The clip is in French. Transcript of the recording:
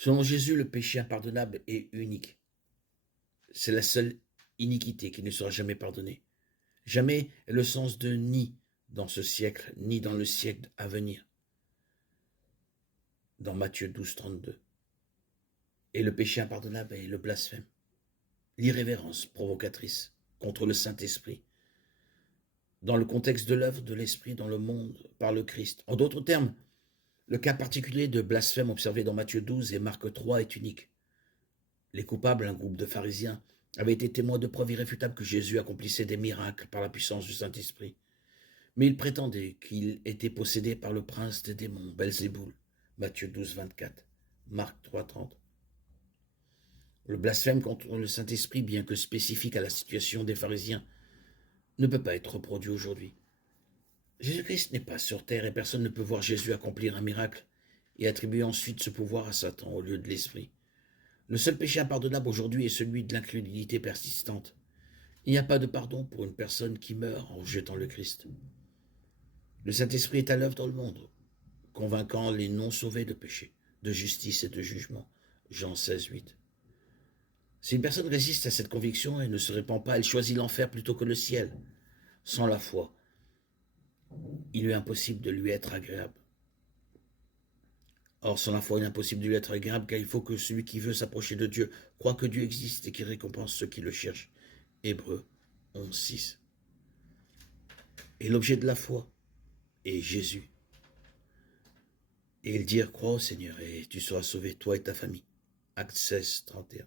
Selon Jésus, le péché impardonnable est unique. C'est la seule iniquité qui ne sera jamais pardonnée. Jamais est le sens de ni dans ce siècle, ni dans le siècle à venir. Dans Matthieu 12, 32. Et le péché impardonnable est le blasphème, l'irrévérence provocatrice contre le Saint-Esprit, dans le contexte de l'œuvre de l'Esprit dans le monde par le Christ. En d'autres termes, le cas particulier de blasphème observé dans Matthieu 12 et Marc 3 est unique. Les coupables, un groupe de pharisiens, avaient été témoins de preuves irréfutables que Jésus accomplissait des miracles par la puissance du Saint-Esprit. Mais ils prétendaient qu'il était possédé par le prince des démons, Belzéboul, Matthieu 12, 24, Marc 3, 30. Le blasphème contre le Saint-Esprit, bien que spécifique à la situation des pharisiens, ne peut pas être reproduit aujourd'hui. Jésus-Christ n'est pas sur terre et personne ne peut voir Jésus accomplir un miracle et attribuer ensuite ce pouvoir à Satan au lieu de l'Esprit. Le seul péché impardonnable aujourd'hui est celui de l'incrédulité persistante. Il n'y a pas de pardon pour une personne qui meurt en rejetant le Christ. Le Saint-Esprit est à l'œuvre dans le monde, convainquant les non-sauvés de péché, de justice et de jugement. Jean 16, 8. Si une personne résiste à cette conviction et ne se répand pas, elle choisit l'enfer plutôt que le ciel. Sans la foi, il est impossible de lui être agréable. Or, sans la foi, il est impossible de lui être agréable, car il faut que celui qui veut s'approcher de Dieu croit que Dieu existe et qu'il récompense ceux qui le cherchent. Hébreux 11, 6. Et l'objet de la foi est Jésus. Et ils dirent, crois au Seigneur et tu seras sauvé, toi et ta famille. Actes 16, 31.